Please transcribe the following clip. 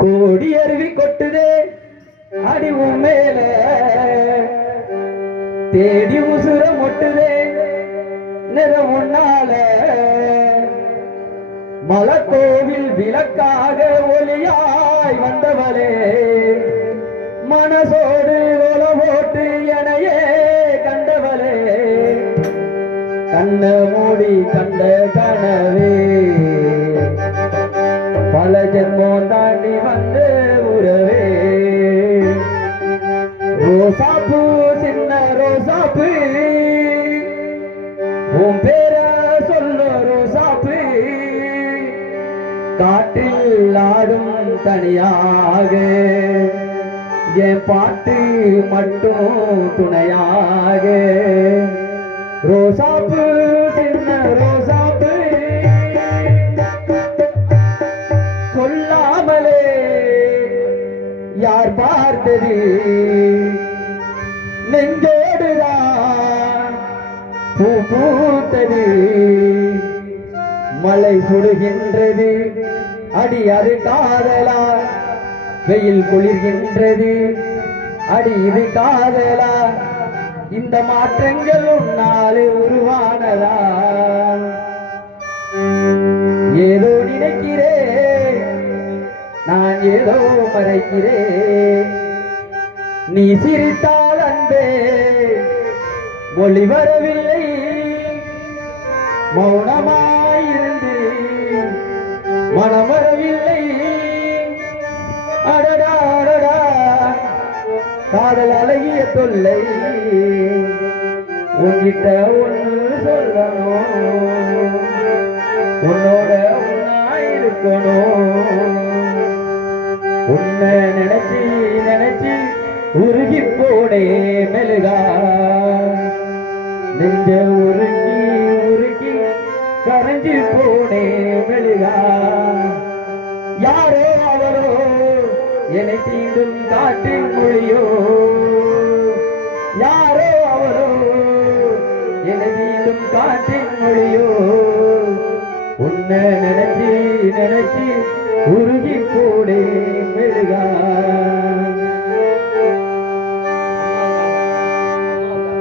கோடி அருவி கொட்டுதே அடி உண்மையில தேடி உசுர மொட்டுதே நிறம் உன்னால மலக்கோவில் விளக்காக ஒளியாய் வந்தவளே மனசோடு ஒல போட்டு எனையே கண்டவளே கண்ண மூடி கண்ட கனவே பல ஜென்மம் தாண்டி வந்து உறவே ரோசாப்பூ சின்ன ரோசாப்பூ உன் பேர சொல்ல ரோசாப்பூ காற்றில் ஆடும் தனியாக என் பாட்டு மட்டும் துணையாக ரோசாப்பூ சின்ன ரோசாப்பூ சொல்லாமலே யார் பார்த்தது நெஞ்சோடுதான் பூ பூத்தது மழை சுடுகின்றது அடி அது காதலா வெயில் குளிர்கின்றது அடி இது காதலா இந்த மாற்றங்கள் உன்னாலே உருவானதா ஏதோ நினைக்கிறேன் நான் ஏதோ மறைக்கிறேன் நீ சிரித்தால் அன்பே மொழி வரவில்லை மௌனமாயிருந்து மனம் வரவில்லை அடடா அடடா காதல் அழகிய தொல்லை உன்கிட்ட ஒன்று சொல்லணும் உன்னோட உன்னாயிருக்கணும் உன்னை நினைச்சி நினைச்சி உருகி போனே மெழுகா நெஞ்ச உருகி உருகி கரைஞ்சி போனே மெழுகா யாரோ அவரோ என்னை தீண்டும் காட்டின் மொழியோ யாரோ அவரோ என்னை தீண்டும் காட்டின் மொழியோ உன்னை நினைச்சி நினைச்சி உருகி போனே மெழுகா